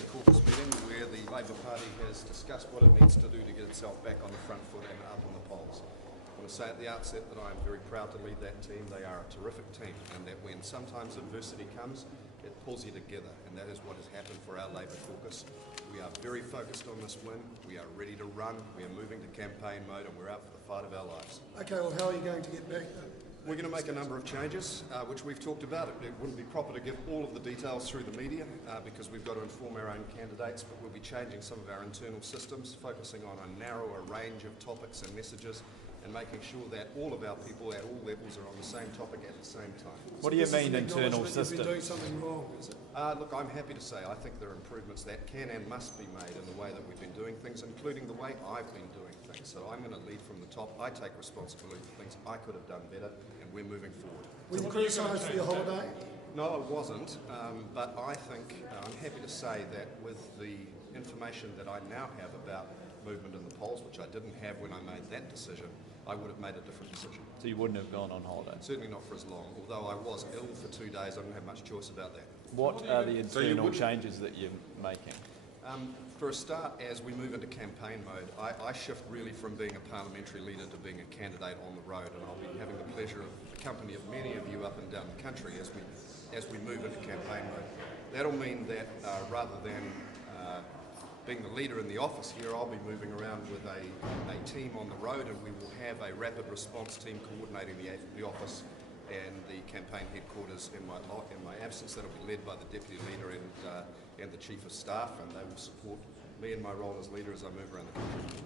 a caucus meeting where the Labour Party has discussed what it needs to do to get itself back on the front foot and up on the polls. I want to say at the outset that I am very proud to lead that team. They are a terrific team, and that when sometimes adversity comes, it pulls you together, and that is what has happened for our Labour caucus. We are very focused on this win. We are ready to run. We are moving to campaign mode, and we're out for the fight of our lives. Okay, well, how are you going to get back then? We're going to make a number of changes, which we've talked about. It wouldn't be proper to give all of the details through the media because we've got to inform our own candidates, but we'll be changing some of our internal systems, focusing on a narrower range of topics and messages, and making sure that all of our people at all levels are on the same topic at the same time. What do you mean internal systems? You've been doing something wrong, is it? Look, I'm happy to say I think there are improvements that can and must be made in the way that we've been doing things, including the way I've been doing things. So I'm going to lead from the top. I take responsibility for things I could have done better, and we're moving forward. Were you criticised for your holiday? No, I wasn't, but I think I'm happy to say that with the information that I now have about movement in the polls, which I didn't have when I made that decision, I would have made a different decision. So you wouldn't have gone on holiday? Certainly not for as long, although I was ill for 2 days. I didn't have much choice about that. What are the internal changes that you're making? For a start, as we move into campaign mode, I shift really from being a parliamentary leader to being a candidate on the road, and I'll be having the pleasure of the company of many of you up and down the country as we move into campaign mode. That'll mean that rather than being the leader in the office here, I'll be moving around with a team on the road, and we will have a rapid response team coordinating the office and the campaign headquarters in my absence. That'll be led by the deputy leader and the chief of staff, and they will support me in my role as leader as I move around the country.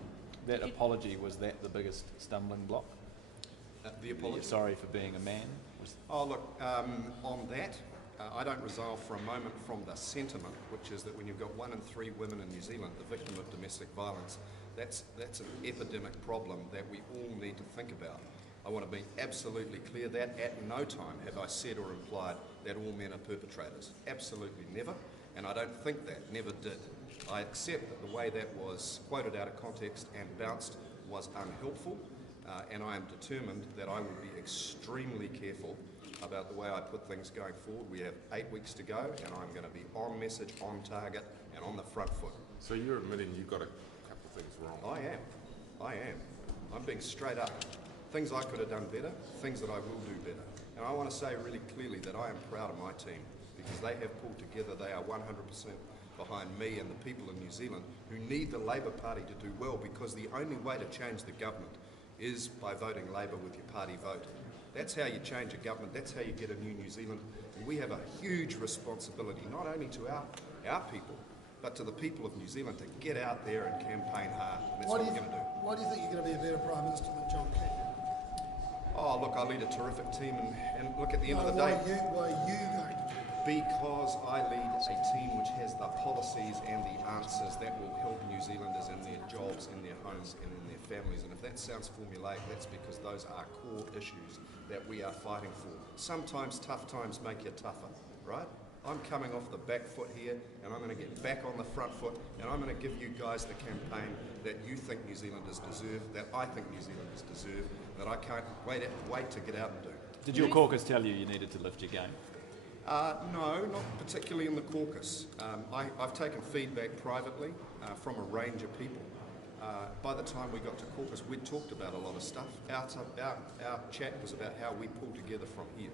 That apology, was that the biggest stumbling block? The apology? You're sorry for being a man? Oh look, on that, I don't resolve for a moment from the sentiment, which is that when you've got 1 in 3 women in New Zealand, the victim of domestic violence, that's an epidemic problem that we all need to think about. I want to be absolutely clear that at no time have I said or implied that all men are perpetrators. Absolutely never, and I don't think that, never did. I accept that the way that was quoted out of context and bounced was unhelpful, and I am determined that I will be extremely careful about the way I put things going forward. We have 8 weeks to go, and I'm going to be on message, on target, and on the front foot. So you're admitting you've got a couple of things wrong? I am. I'm being straight up. Things I could have done better, things that I will do better. And I want to say really clearly that I am proud of my team because they have pulled together. They are 100% behind me and the people in New Zealand who need the Labour Party to do well, because the only way to change the government is by voting Labour with your party vote. That's how you change a government. That's how you get a new New Zealand. And we have a huge responsibility, not only to our people, but to the people of New Zealand to get out there and campaign hard. And that's what we're going to do. Why do you think you're going to be a better Prime Minister than John King? Oh, look, I lead a terrific team, and look, at the end of the day... Why are you going to do it? Because I lead a team which has the policies and the answers that will help New Zealanders in their jobs, in their homes, and in their families. And if that sounds formulaic, that's because those are core issues that we are fighting for. Sometimes tough times make you tougher, right? I'm coming off the back foot here, and I'm going to get back on the front foot, and I'm going to give you guys the campaign that you think New Zealanders deserve, that I think New Zealanders deserve, that I can't wait to get out and do. Did your caucus tell you you needed to lift your game? No, not particularly in the caucus. I've taken feedback privately from a range of people. By the time we got to caucus, we'd talked about a lot of stuff. Our chat was about how we pull together from here.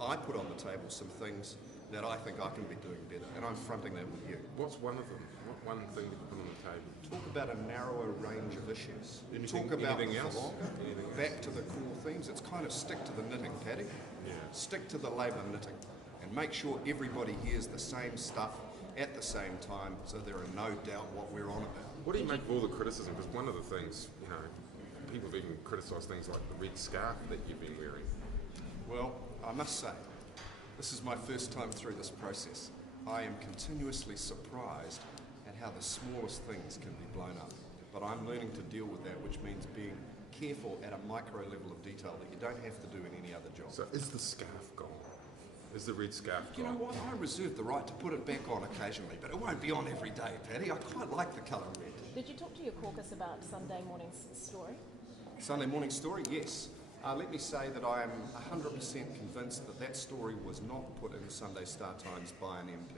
I put on the table some things that I think I can be doing better, and I'm fronting that with you. What's one of them? What one thing that you put on the table? Talk about a narrower range of issues. Anything else? Back to the core themes. It's kind of stick to the knitting, Paddy. Yeah. Stick to the Labour knitting, and make sure everybody hears the same stuff at the same time, so there are no doubt what we're on about. What do you make of all the criticism? Because one of the things, people have even criticised things like the red scarf that you've been wearing. Well, I must say, this is my first time through this process. I am continuously surprised at how the smallest things can be blown up. But I'm learning to deal with that, which means being careful at a micro level of detail that you don't have to do in any other job. So is the scarf gone? Is the red scarf gone? You know what? I reserve the right to put it back on occasionally, but it won't be on every day, Paddy. I quite like the colour red. Did you talk to your caucus about Sunday morning's story? Sunday morning story, yes. Let me say that I am 100% convinced that that story was not put in Sunday Star Times by an MP.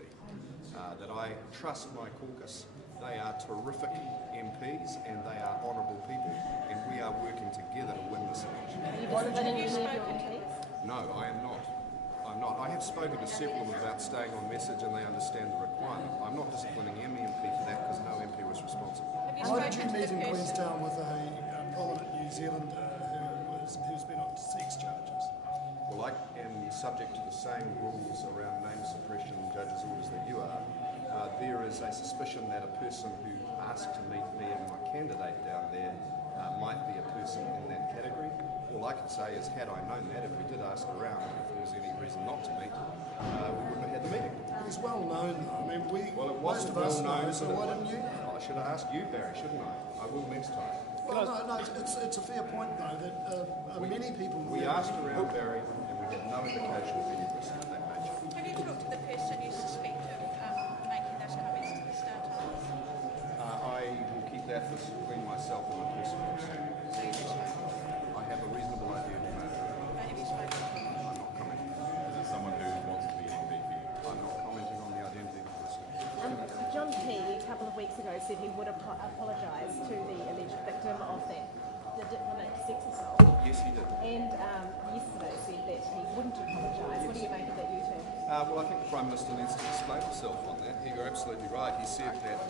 that I trust my caucus. They are terrific MPs and they are honourable people, and we are working together to win this election. Are you disciplining any of your MPs? No, I am not. I'm not. I have spoken to several of them about staying on message and they understand the requirement. I'm not disciplining any MP for that because no MP was responsible. Why did you meet in Queenstown with a prominent New Zealander who's been on sex charges? Well, I am subject to the same rules around name suppression and judges' orders that you are. There is a suspicion that a person who asked to meet me and my candidate down there might be a person in that category. All I can say is, had I known that, if we did ask around, if there was any reason not to meet, we wouldn't have had the meeting. He's well known though. I mean, Well, it most wasn't of us well known, know, so but why didn't you? I should have asked you, Barry, shouldn't I? I will next time. Well, no, it's a fair point though that many people. We asked around, Barry, and we had no indication of any risk of that nature. Have you talked to the person you suspect of making those comments to the Star Times? I will keep that between myself and the person. So you just spoken. I have a reasonable idea who made it. Have you spoken? I'm not commenting. Is it someone who wants to be an MP for you? I'm not commenting on the identity of the person. John Key, a couple of weeks ago, said he would apologise to the alleged victim of the diplomat sex assault. Yes, he did. And yesterday said that he wouldn't apologise. What do you make of that, you two? Well, I think the Prime Minister needs to explain himself on that. You're absolutely right. He said that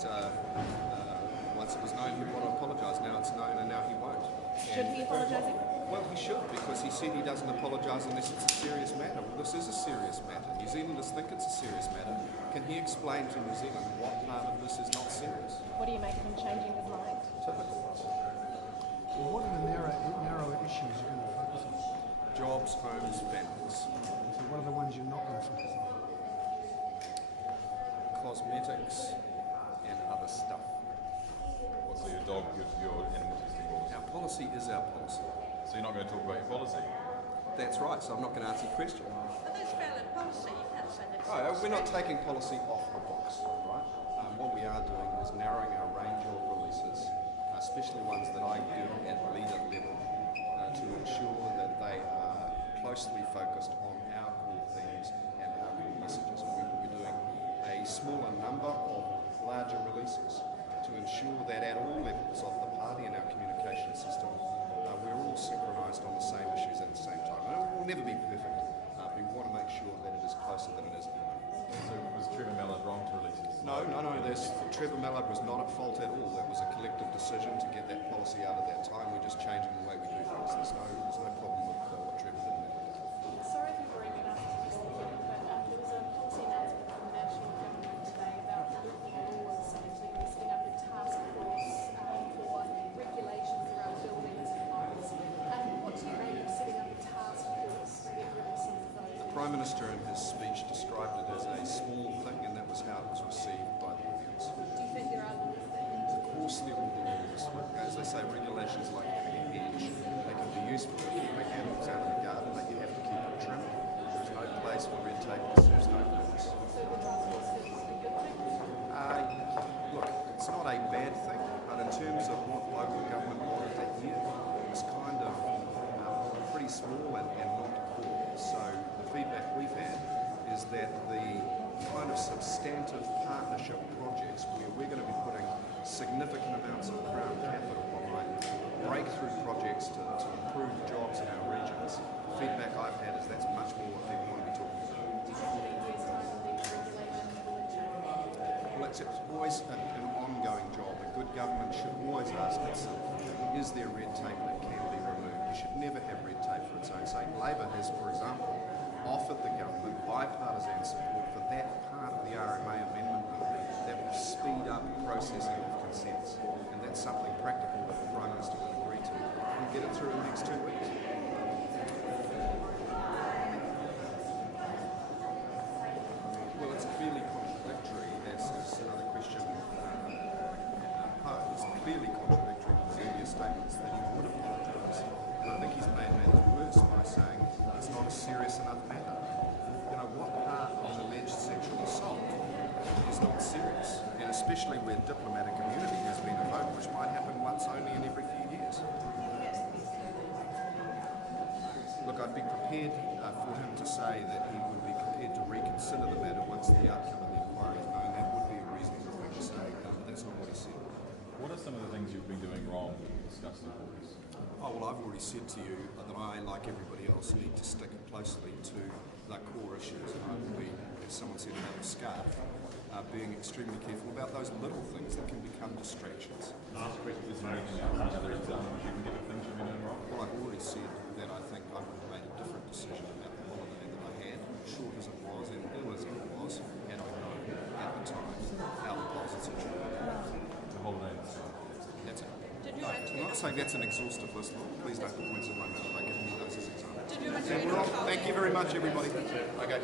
once it was known he would want to apologise. Now it's known and now he won't. Should he apologise? Well, he should, because he said he doesn't apologise unless it's a serious matter. Well, this is a serious matter. New Zealanders think it's a serious matter. Can he explain to New Zealand what part of this is not serious? What do you make of him changing his mind? Typical. Well, what are the narrower issues you're going to focus on? Jobs, homes, families. So what are the ones you're not going to focus on? Cosmetics and other stuff. So your animal testing policy? Our policy is our policy. So you're not going to talk about your policy? That's right, so I'm not going to answer your question. But that's valid policy. You can't say that's. No, we're not taking policy off the books, right? What we are doing is narrowing our range of releases, especially ones that I do at leader level, to ensure that they are closely focused on our core themes and our core messages. We will be doing a smaller number of larger releases to ensure that at all levels of the party and our communication system, we're all synchronised on the same issues at the same time. And it will never be perfect, but we want to make sure that it is closer than it is at the moment. So was Trevor Mallard wrong to release this? No. Trevor Mallard was not at fault at all. That was a collective decision to get that policy out at that time. We're just changing the way we do things. There's no problem with what Trevor did. Sorry if you've already been asked this again, but there was a policy announcement from the National Government today about local laws saying that you're setting up a task force for regulations around buildings and homes. What do you make of setting up a task force to get rid of some of those? The Prime Minister in his speech described it as a small thing, and that was how it was received by the audience. Do you think there are laws that Of course there will be rules. As they say, regulations like having a hedge, they can be useful to keep animals out of the garden, but you have to keep it trimmed. There's no place for red tape that serves no purpose. so the task force is a good thing? Look, it's not a bad thing, but in terms of what local government wanted to hear, it was kind of pretty small and not core. So the feedback we've had is that the kind of substantive partnership projects where we're going to be putting significant amounts of Crown capital behind breakthrough projects to improve jobs in our regions, the feedback I've had is that's much more what people want to be talking about. Do you think 15 years time the regulations will change? Well, it's always an ongoing job. A good government should always ask itself, is there red tape that can be removed? You should never have red tape for its own sake. Labor has, for example, offered the government bipartisan support for that part of the RMA amendment bill that will speed up processing of consents. And that's something practical that the Prime Minister would agree to and get it through in the next 2 weeks. Well, it's clearly contradictory. That's another question posed. Clearly contradictory to the earlier statements that he would apologise. And I think he's made matters worse by saying it's not a serious enough matter. You know, what part of an alleged sexual assault is not serious? And especially where diplomatic immunity has been invoked, which might happen once only in every few years. Look, I'd be prepared for him to say that he would be prepared to reconsider the matter once the outcome of the inquiry is known. That discuss the importance? Oh, well, I've already said to you that I, like everybody else, need to stick closely to the core issues. And I will be, as someone said about the scarf, being extremely careful about those little things that can become distractions. Last question, is there any other examples you can give of things you've been doing wrong? Well, I've already said that I think I would have made a different decision about the holiday that I had, short as it was and ill as it was, had I known at the time how the positive. The holiday and stuff. Did That's it. you want to I'm not saying that's an exhaustive list. Please don't put points in my mouth by giving me those as examples. Did you want to And we're on. Thank you very much, everybody. Okay.